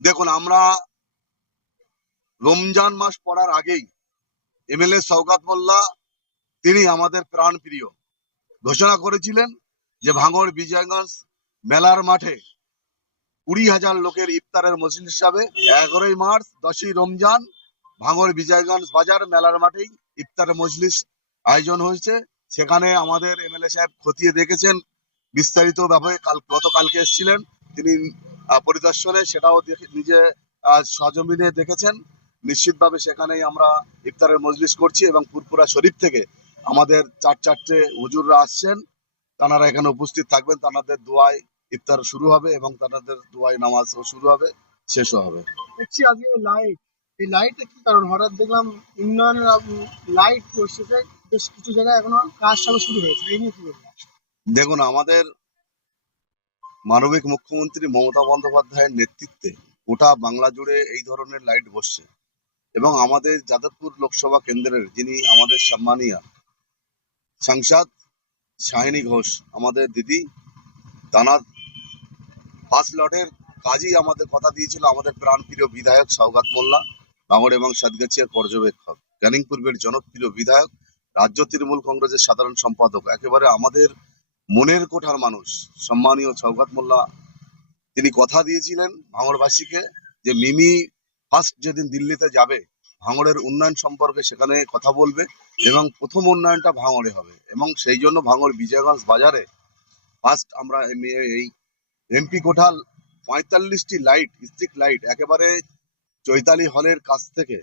দেখুন, আমরা রমজান মাস পড়ার আগেই এমএলএ সৌগাত মোল্লা, তিনি আমাদের প্রাণ প্রিয় ঘোষণা করেছিলেন যে ভাঙড় বিজয়গঞ্জ মেলার মাঠে কুড়ি হাজার লোকের ইফতারের মসজিদ হিসাবে এগারোই মার্চ, দশই রমজান, ভাঙড় বিজয়গঞ্জ বাজার মেলার মাঠেই ইফতার মজলিস আয়োজন হয়েছে। সেখানে আমাদের এমএলএ সাহেব খতিয়ে দেখেছেন, বিস্তারিত ভাবে কাল গতকালকে এসেছিলেন। তিনি পরিদর্শনে সেটাও নিজে সজমিনে দেখেছেন। নিশ্চিতভাবে সেখানেই আমরা ইফতারের মজলিস করছি এবং পুরপুরা শরীফ থেকে আমাদের চার চারটে হুজুররা আসছেন। তারা এখানে উপস্থিত থাকবেন। তাদের দোয়ায় ইফতার শুরু হবে এবং তাদের দোয়ায় নামাজ শুরু হবে শেষও হবে। দেখছি আজকে লাইট এই লাইটটা কি কারণ? হঠাৎ দেখলাম উন্নয়নের লাইট পরিস্থিতিতে বেশ কিছু জায়গায় এখনও কাজ সবে শুরু হয়েছে। এই নিয়ে কি দেখুন আমাদের মানবিক মুখ্যমন্ত্রী মমতা বন্দ্যোপাধ্যায়ের নেতৃত্বে গোটা বাংলা জুড়ে এই ধরনের লাইট বসছে। এবং আমাদের যাদবপুর লোকসভা কেন্দ্রের যিনি আমাদের সম্মানীয় সাংসদ শাহিনী ঘোষ, আমাদের দিদি তানার ফার্স্ট লটের কাজই আমাদের কথা দিয়েছিল, আমাদের প্রাণপ্রিয় বিধায়ক সৌগাত মোল্লা বাঙড় এবং সাতগাছিয়ার পর্যবেক্ষক। ক্যানিং পূর্বের জনপ্রিয় বিধায়ক, রাজ্য তৃণমূল কংগ্রেসের সাধারণ সম্পাদক। একেবারে আমাদের মনের কোঠার মানুষ। সম্মানীয় সৌগাত মোল্লা, তিনি কথা দিয়েছিলেন ভাঙড়বাসীকে যে, মিমি ফার্স্ট যেদিন দিল্লিতে যাবে, ভাঙড়ের উন্নয়ন সম্পর্কে সেখানে কথা বলবে এবং প্রথম উন্নয়নটা ভাঙড়ে হবে। এবং সেই জন্য ভাঙড় বিজয়গঞ্জ বাজারে ফার্স্ট আমরা এই এমপি কোঠাল পঁয়তাল্লিশটি লাইট স্ট্রিক লাইট একেবারে চৈতালি হলের কাছ থেকে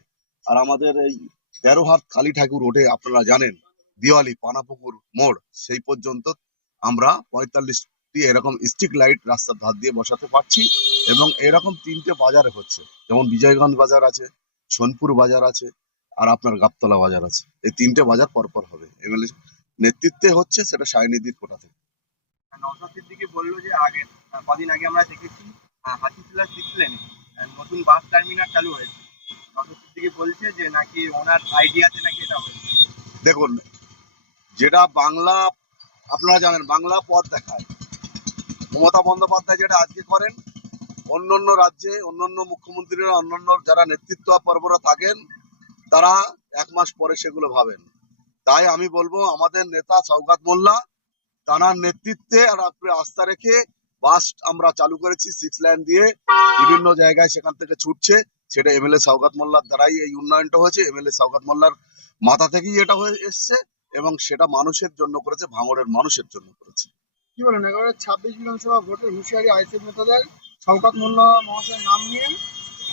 আর আমাদের এই তেরো হাত কালী ঠাকুর ওঠে, আপনারা জানেন। দিওয়ালি, পানাপুকুর মোড়, সেই পর্যন্ত আমরা পঁয়তাল্লিশটি এরকম স্ট্রিক লাইট রাস্তার ধার দিয়ে বসাতে পারছি এবং এরকম তিনটে বাজারে হচ্ছে। যেমন বিজয়গঞ্জ বাজার আছে সোনপুর বাজার আছে আর আপনার গাবতলা বাজার আছে। এই তিনটে বাজার পরপর হবে। এমএলএ নেতৃত্বে হচ্ছে সেটা সায়নিধির কোটা থেকে। নওশাদ সিদ্দিকি বলল যে আগে কদিন আগে আমরা দেখেছি হাতিশিলা সিক্স লেনে নতুন বাস টার্মিনাল চালু হয়েছে। নওশাদ সিদ্দিকি বলছে যে নাকি ওনার আইডিয়াতে নাকি এটা হয়েছে। দেখুন যেটা বাংলা আপনারা জানেন, বাংলা পথ দেখায়। মমতা বন্দ্যোপাধ্যায় যেটা আজকে করেন অন্য অন্য রাজ্যে অন্য অন্য মুখ্যমন্ত্রীরা অন্য অন্য যারা নেতৃত্ব পর্বরা থাকেন, তারা এক মাস পরে সেগুলো ভাবেন। তাই আমি বলব, আমাদের নেতা সৌগাত মোল্লা, তানার নেতৃত্বে আর আস্থা রেখে বাস আমরা চালু করেছি সিক্স লাইন দিয়ে। বিভিন্ন জায়গায় সেখান থেকে ছুটছে। সেটা এমএলএ সৌগাত মোল্লার দ্বারাই এই উন্নয়নটা হয়েছে। এমএলএ সৌগাত মোল্লার মাথা থেকেই এটা হয়ে এসছে। এবং সেটা মানুষের জন্য করেছে ভাঙড়ের মানুষের জন্য করেছে। কি বলেন? এবারে ছাব্বিশ বিধানসভা ভোটের হুঁশিয়ারি আইসিএফ নেতাদের শওকাত মোল্লা মহাশয়ের নাম নিয়ে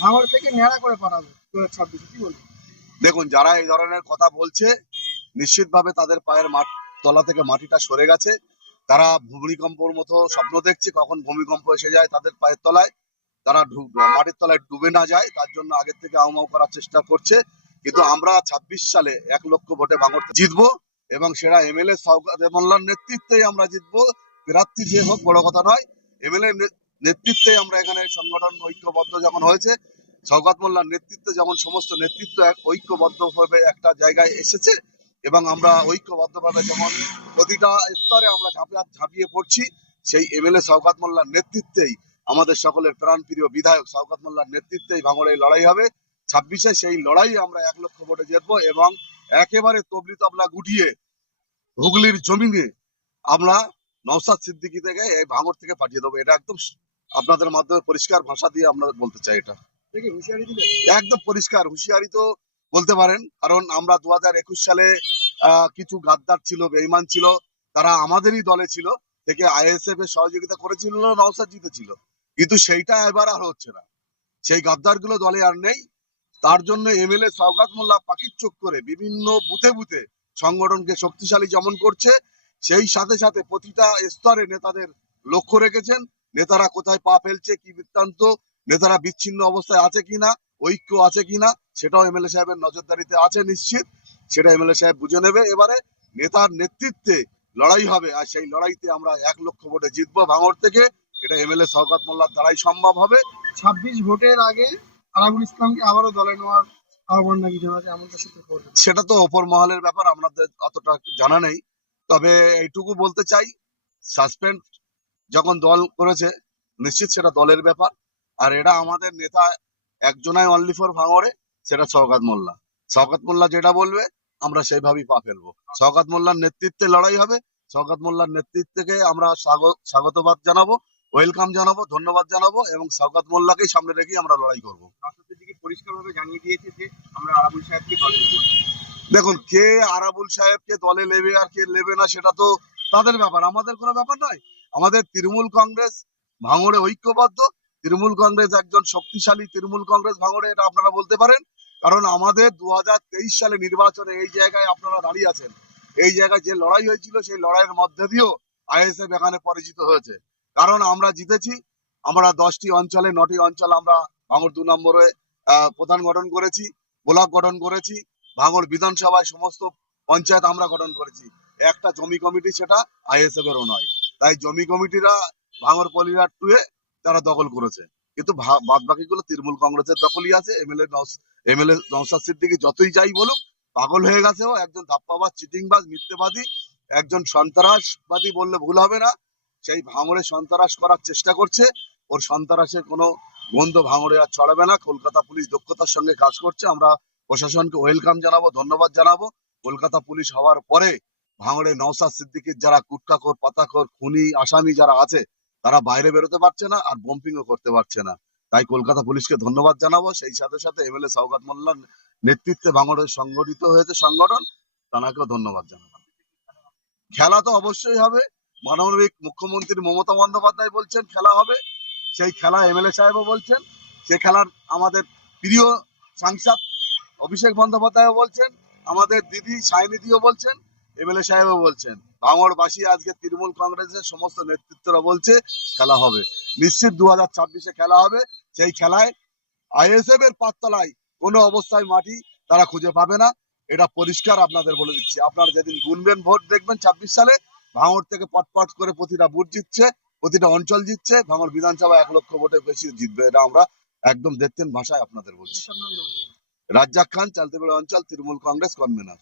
ভাঙড় থেকে ন্যাড়া করে পাঠাবে দু হাজার ছাব্বিশে কি বলবেন দেখুন যারা এই ধরনের কথা বলছে নিশ্চিতভাবে তাদের পায়ের মাঠ তলা থেকে মাটিটা সরে গেছে। তারা ভূমিকম্পর মতো স্বপ্ন দেখছে কখন ভূমিকম্প এসে যায় তাদের পায়ের তলায়। তারা মাটির তলায় ডুবে না যায় তার জন্য আগের থেকে আউমাউ করার চেষ্টা করছে। কিন্তু আমরা ছাব্বিশ সালে এক লক্ষ ভোটে বাঙর জিতবো। এবং সেটা এমএলএ মোল্লার নেতৃত্বেই আমরা জিতবো। প্রার্থী যে হোক, বড় কথা নয়। এমএলএ নেতৃত্বে আমরা এখানে সংগঠন ঐক্যবদ্ধ যখন হয়েছে সৌগত মোল্লার নেতৃত্বে যেমন সমস্ত নেতৃত্ব এক, ঐক্যবদ্ধভাবে একটা জায়গায় এসেছে এবং আমরা ঐক্যবদ্ধভাবে যেমন প্রতিটা স্তরে আমরা ঝাঁপিয়ে ঝাঁপিয়ে পড়ছি, সেই এমএলএ সৌগত মোল্লার নেতৃত্বেই আমাদের সকলের প্রাণপ্রিয় বিধায়ক সৌগত মোল্লার নেতৃত্বেই ভাঙড়ে লড়াই হবে। ছাব্বিশে সেই লড়াই আমরা এক লক্ষ ভোটে জিতবো এবং একেবারে তবলি তবলা গুটিয়ে হুগলির জমিনে আমরা নওসাদ সিদ্দিকি থেকে এই ভাঙড় থেকে পাঠিয়ে দেবো। এটা একদম আপনাদের মাধ্যমে পরিষ্কার ভাষা দিয়ে আমরা বলতে চাই এটা। একদম পরিষ্কার হুঁশিয়ারি তো বলতে পারেন। কারণ আমরা দু হাজার একুশ সালে আহ, কিছু গাদ্দার ছিল বেইমান ছিল তারা আমাদেরই দলে ছিল থেকে আইএসএফ এর সহযোগিতা করেছিল নওসাদ জিতেছিল কিন্তু সেইটা এবার আর হচ্ছে না। সেই গাদ্দারগুলো দলে আর নেই। তার জন্য এমএলএ সৌগাত মোল্লা পাখির চোখ করে বিভিন্ন বুথে বুথে সংগঠনকে শক্তিশালী যেমন করছে, সেই সাথে সাথে প্রতিটা স্তরে নেতাদের লক্ষ্য রেখেছেন, নেতারা কোথায় পা ফেলছে, কি বৃত্তান্ত, নেতারা বিচ্ছিন্ন অবস্থায় আছে কিনা, ঐক্য আছে কিনা, সেটাও এমএলএ সাহেবের নজরদারিতে আছে নিশ্চিত, সেটা এমএলএ সাহেব বুঝে নেবে। এবারে নেতার নেতৃত্বে লড়াই হবে আর সেই লড়াইতে আমরা এক লক্ষ ভোটে জিতবো ভাঙড় থেকে, এটা এমএলএ সৌগত মোল্লার দ্বারাই সম্ভব হবে। ছাব্বিশ ভোটের আগে আরাবুল ইসলামকে আবারও দলে নেওয়ার আহ্বান নাকি জানাচ্ছে এমনটা সূত্রে সেটা তো ওপর মহলের ব্যাপার, আমাদের অতটা জানা নেই। তবে এইটুকু বলতে চাই, সাসপেন্ড যখন দল করেছে, নিশ্চিত সেটা দলের ব্যাপার। আর এটা আমাদের নেতা একজনাই অনলি ফর ভাঙড়ে, সেটা শওকাত মোল্লা। শওকাত মোল্লা যেটা বলবে, আমরা সেইভাবেই পা ফেলব। শওকাত মোল্লার নেতৃত্বে লড়াই হবে, শওকাত মোল্লার নেতৃত্বকে আমরা স্বাগ- স্বাগতবাদ জানাব। ওয়েলকাম জানাব ধন্যবাদ জানাব এবং শওকাত মোল্লাকেই সামনে রেখেই আমরা লড়াই করব। পরিষ্কারভাবে জানিয়ে দিয়েছে যে আমরা আরাবুল সাহেবকে দলে নেব। দেখুন কে আরাবুল সাহেবকে দলে নেবে আর কে নেবে না সেটা তো তাদের ব্যাপার আমাদের কোনো ব্যাপার নয়। আমাদের তৃণমূল কংগ্রেস ভাঙড়ে ঐক্যবদ্ধ। তৃণমূল কংগ্রেস একজন শক্তিশালী তৃণমূল কংগ্রেস ভাঙড়ে এটা আপনারা বলতে পারেন। কারণ আমাদের দুহাজার তেইশ সালে নির্বাচনে এই জায়গায় আপনারা দাঁড়িয়ে আছেন। এই জায়গায় যে লড়াই হয়েছিল সেই লড়াইয়ের মধ্যে দিয়েও আইএসএফ এখানে পরিচিত হয়েছে। কারণ আমরা জিতেছি, আমরা দশটি অঞ্চলে, নটি অঞ্চল আমরা ভাঙড় দু নম্বরে প্রধান গঠন করেছি, ব্লক গঠন করেছি, ভাঙড় বিধানসভায় সমস্ত পঞ্চায়েত আমরা গঠন করেছি। একটা জমি কমিটি সেটা আইএসএফ এরও নয়। তাই জমি কমিটিরা ভাঙড় পলিহার টুয়ে তারা দখল করেছে। কিন্তু বাদ বাকিগুলো তৃণমূল কংগ্রেসের দখলই আছে, এমএলএ এমএলএ নৌসাদ সিদ্দিকি যতই যাই বলুক, পাগল হয়ে গেছে ও একজন ধাপ্পাবাজ, চিটিংবাজ, মিথ্যেবাদী, একজন সন্ত্রাসবাদী বললে ভুল হবে না। সেই ভাঙড়ে সন্ত্রাস করার চেষ্টা করছে। ওর সন্ত্রাসের কোনো গন্ধ ভাঙড়ে আর ছড়াবে না। কলকাতা পুলিশ দক্ষতার সঙ্গে কাজ করছে। আমরা প্রশাসনকে ওয়েলকাম জানাব, ধন্যবাদ জানাব। কলকাতা পুলিশ হওয়ার পরে ভাঙড়ে নওসাদ সিদ্দিকির যারা কুটকাকর পাতাকর খুনি, আসামি যারা আছে, তারা বাইরে বেরোতে পারছে না আর বম্পিংও করতে পারছে না। তাই কলকাতা পুলিশকে ধন্যবাদ জানাব। সেই সাথে সাথে এমএলএ সৌগাত মোল্লার নেতৃত্বে ভাঙড়ে সংগঠিত হয়েছে সংগঠন তানাকেও ধন্যবাদ জানাব। খেলা তো অবশ্যই হবে। মানবিক মুখ্যমন্ত্রী মমতা বন্দ্যোপাধ্যায় বলছেন, খেলা হবে। সেই খেলা এমএলএ সাহেবও বলছেন। সে খেলার আমাদের প্রিয় সাংসদ অভিষেক বন্দ্যোপাধ্যায়ও বলছেন, আমাদের দিদি সায়নিধিও বলছেন এমএলএ সাহেবও বলছেন। ভাঙড়বাসী আজকে তৃণমূল কংগ্রেসের সমস্ত নেতৃত্বরা বলছে, খেলা হবে। নিশ্চিত দু হাজার ছাব্বিশে খেলা হবে। সেই খেলায় আইএসএফ এর পাততলায় কোনো অবস্থায় মাটি তারা খুঁজে পাবে না। এটা পরিষ্কার আপনাদের বলে দিচ্ছি। আপনারা যেদিন গুনবেন ভোট দেখবেন ছাব্বিশ সালে ভাঙড় থেকে পটপট করে প্রতিটা বুথ জিতছে প্রতিটা অঞ্চল জিতছে ভাঙড় বিধানসভা এক লক্ষ ভোটে বেশি জিতবে এটা আমরা একদম দেখতেন ভাষায় আপনাদের বলছি? রাজ্জাক খান চালতেবেড়া অঞ্চল তৃণমূল কংগ্রেস কনভেনার